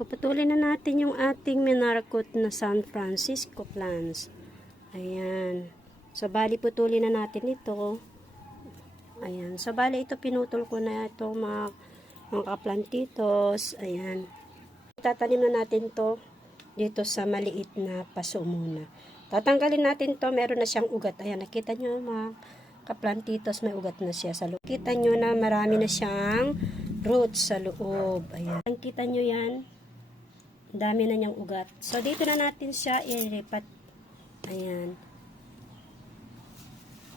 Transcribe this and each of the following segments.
Puputulin na natin yung ating minarkot na San Francisco plants. Ayan. So, bali putulin na natin ito. Ayan. So, bali ito pinutol ko na ito mga kaplantitos. Ayan. Tatanim na natin to dito sa maliit na paso muna. Tatanggalin natin to. Meron na siyang ugat. Ayan. Nakita nyo mga kaplantitos, may ugat na siya sa loob. Kita nyo na marami na siyang roots sa loob. Ayan. Kita nyo yan. Dami na niyang ugat. So, dito na natin siya ilipat. Ayan.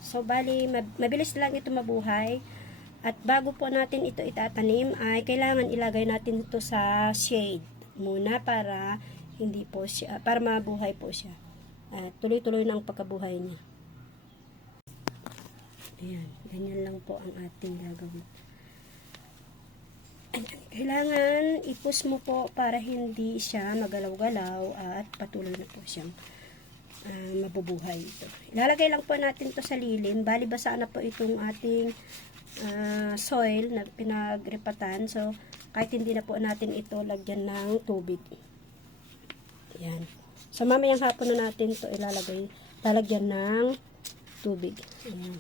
So, bali, mabilis lang ito mabuhay. At bago po natin ito itatanim, ay kailangan ilagay natin ito sa shade muna para hindi po siya, para mabuhay po siya. At tuloy-tuloy na ang pagkabuhay niya. Ayan. Ganyan lang po ang ating gagawin. Kailangan i-push mo po para hindi siya magalaw-galaw at patuloy na po siyang mabubuhay ito. Ilalagay lang po natin to sa lilim. Bali basa na po itong ating soil na pinagripatan. So, kahit hindi na po natin ito lagyan ng tubig. Ayan. So, mamayang hapon na natin ito lalagyan ng tubig. Ayan.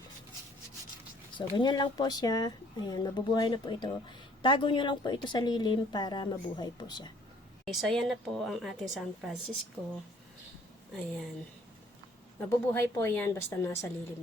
So, ganyan lang po siya. Ayan, mabubuhay na po ito. Tago nyo lang po ito sa lilim para mabuhay po siya. Okay, so, ayan na po ang ating San Francisco. Ayan. Mabubuhay po yan basta nasa lilim.